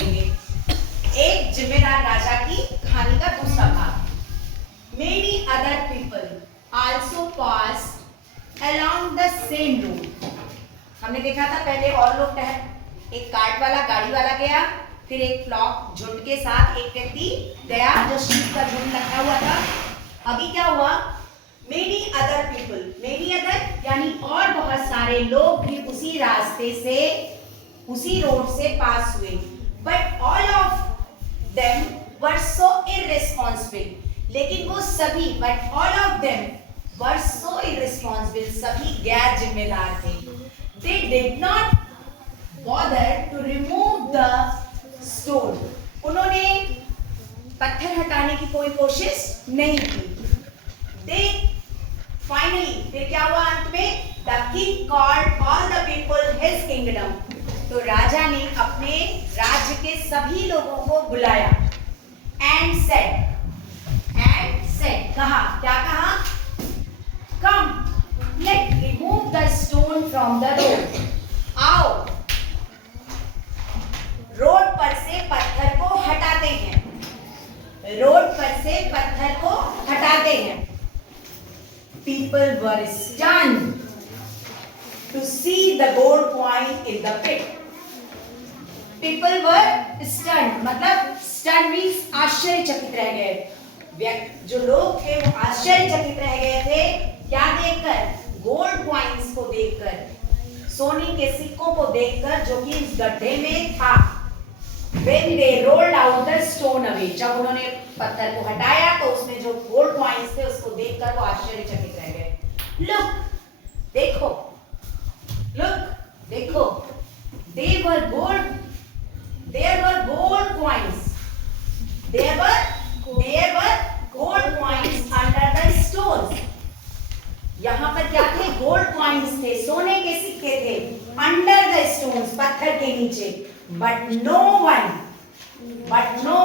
पढ़ेंगे। एक जिम्मेदार राजा की कहानी का दूसरा भाग। Many other people also passed along the same road. हमने देखा था पहले और लोग एक कार्ट वाला गाड़ी वाला गया, फिर एक फ्लॉक झुंड के साथ एक व्यक्ति गया जो शीप का झुंड रखा हुआ था। अभी क्या हुआ? Many other people, many other यानी और बहुत सारे लोग भी उसी रास्ते से, उसी रोड से पास हुए, but all of them were so irresponsible. लेकिन वो सभी, but all of them were so irresponsible, सभी गैर जिम्मेदार थे। They did not bother to remove the stone. उन्होंने पत्थर हटाने की कोई कोशिश नहीं की। They finally, फिर क्या हुआ अंत में? The king called all the people his kingdom. तो राजा ने अपने राज्य के सभी लोगों को बुलाया। And said, कहा, क्या कहा? Come, let's remove the stone from the road. आओ, रोड पर से पत्थर को हटाते हैं। रोड पर से पत्थर को हटाते हैं। People were stunned to see the gold coin in the pit. People were stunned, मतलब stunned means आश्चर्यचकित रह गए। जो लोग थे वो आश्चर्यचकित रह गए थे, क्या देखकर? गोल्ड कॉइन्स को देखकर, सोने के सिक्कों को देखकर जो कि इस गड्ढे में था। When they rolled out the stone away, जब उन्होंने पत्थर को हटाया तो उसमें जो गोल्ड कॉइन्स थे उसको देखकर वो आश्चर्यचकित रह गए। Look, देखो, look, देखो, they were gold. There were gold coins. There were gold coins under the stones. यहाँ पर क्या थे? गोल्ड कॉइन्स थे, सोने के सिक्के थे, अंडर द स्टोन्स, पत्थर के नीचे। But no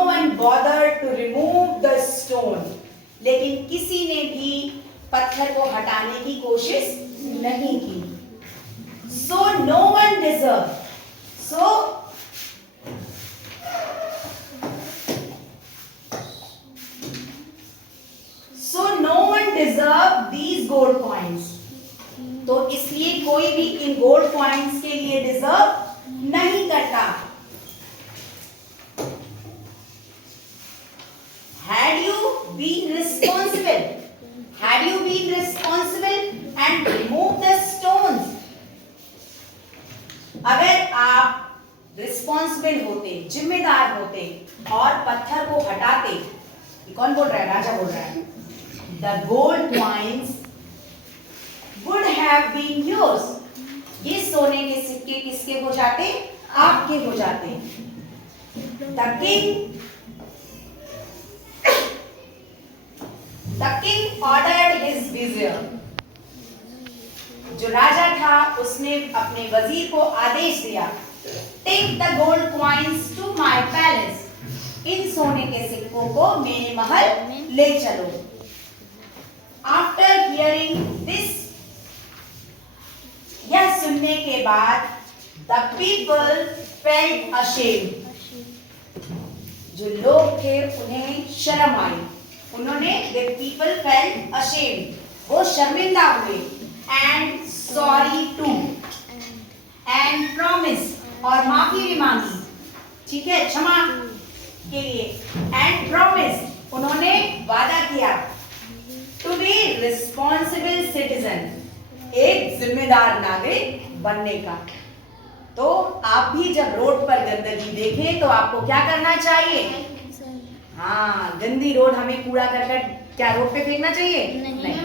one bothered to remove the stone. लेकिन किसी ने भी पत्थर को हटाने की कोशिश नहीं की। So no one deserved. So no one deserved these gold coins. तो इसलिए कोई भी इन गोल्ड कॉइन्स के लिए डिजर्व नहीं करता। Had you been responsible and removed the stones? अगर आप रिस्पॉन्सिबल होते, जिम्मेदार होते और पत्थर को हटाते, ये कौन बोल रहा है? राजा बोल रहा है। The gold coins would have been yours. ये सोने के सिक्के किसके हो जाते? आपके हो जाते। The king ordered his vizier. जो राजा था उसने अपने वजीर को आदेश दिया, Take the gold coins to my palace. इन सोने के सिक्कों को मेरे महल ले चलो। After hearing this, यह सुनने के बाद the people felt ashamed. जो लोग थे उन्हें शर्म आई। उन्होंने the people felt ashamed. वो शर्मिंदा हुए। And sorry too. And promised और माफी भी मांगी। ठीक है, क्षमा के लिए। And promised उन्होंने वादा किया to be responsible citizen, एक जिम्मेदार नागरिक बनने का। तो आप भी जब रोड पर गंदगी देखें तो आपको क्या करना चाहिए? हाँ, गंदी रोड हमें कूड़ा करकट क्या रोड पे फेंकना चाहिए? नहीं।